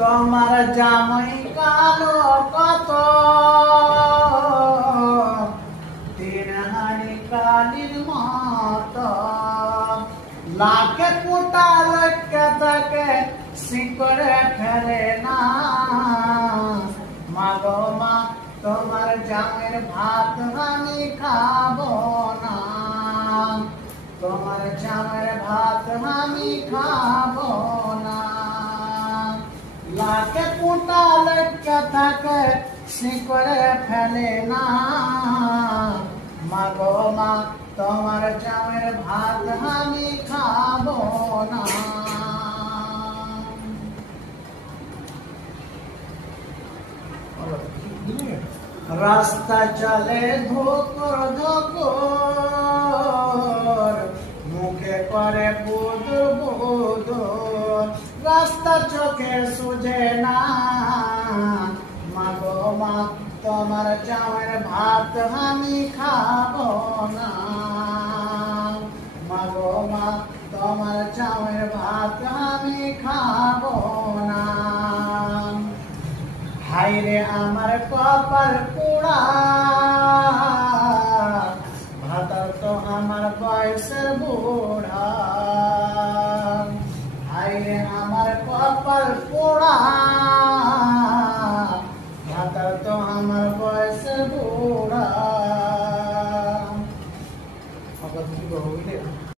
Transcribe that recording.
তোমার জামাই কালো কত তিনহানি কালির মত লাখে কোটা লক্ষ্য থাকে শিকড়ে ফেলে না মাগো মা তোমার জামের ভাত আমি খাবো না তোমার জামের ভাত আমি খাবো না লাখে কোটা লক্ষ্য থাকে শিকড়ে ফেলে না মাগো মা তোমার জামের ভাত আমি খাবো না রাস্তা চলে ধোকর ধোকর মুখে করে বুদুর বুদুর রাস্তা চোখে সুঝে না মাগো মা তোমার জামের ভাত আমি খাবো না মাগো মা তোমার জামের ভাত আমি খাবো না হায়রে আমার কপাল পোড়া ভাতার তো আমার বয়সের বুড়া হায়রে আমার কপাল পোড়া ভাতার তো আমার বয়সের বুড়া